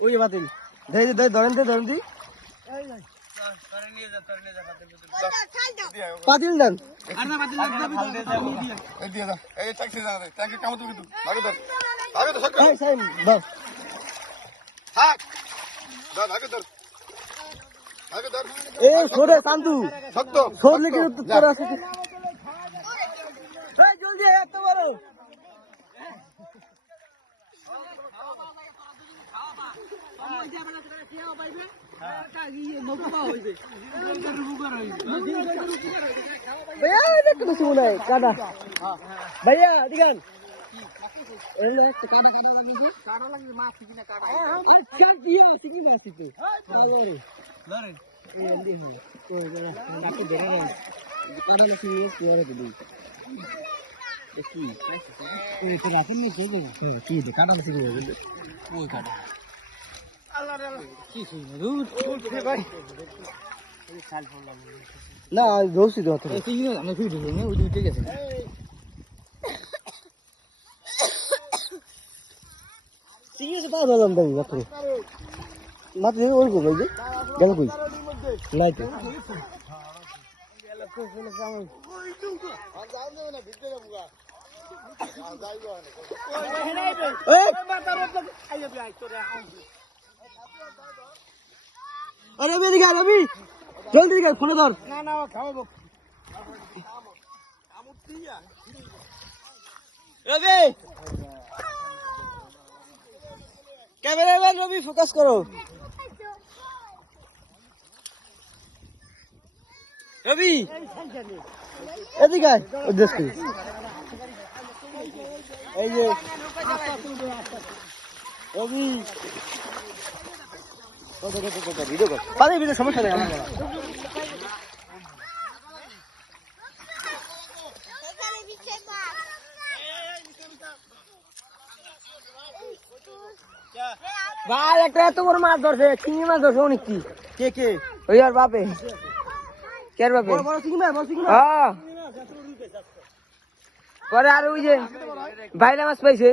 ওই যে বাতিল ধরেন দি পাতিল দেন জলদি এত বড় भैया दिखान না ধরছি তো ঠিক আছে পাওয়া গেলাম দাবি মাত্র মাত্র ওই গো ভাই গেল কই নাই তো রবি দিঘা রবি জলদি দিঘা ফোনে ধর না না খাওয়াবো রবি ক্যামেরাম্যান রবি ফোকাস করো রবি এদিকে উদ্দেশ করি এই যে রবি ভিডিও কর পারে ভিডিও সমস্যা নেই আমার ভাই একটা এত বড় মাছ ধরছে চিংড়ি মাছ ধরছে অনেক কি কে ওই আর বাপে কে বাপে হ্যাঁ পরে আর ওই যে বাইলা মাছ পাইছে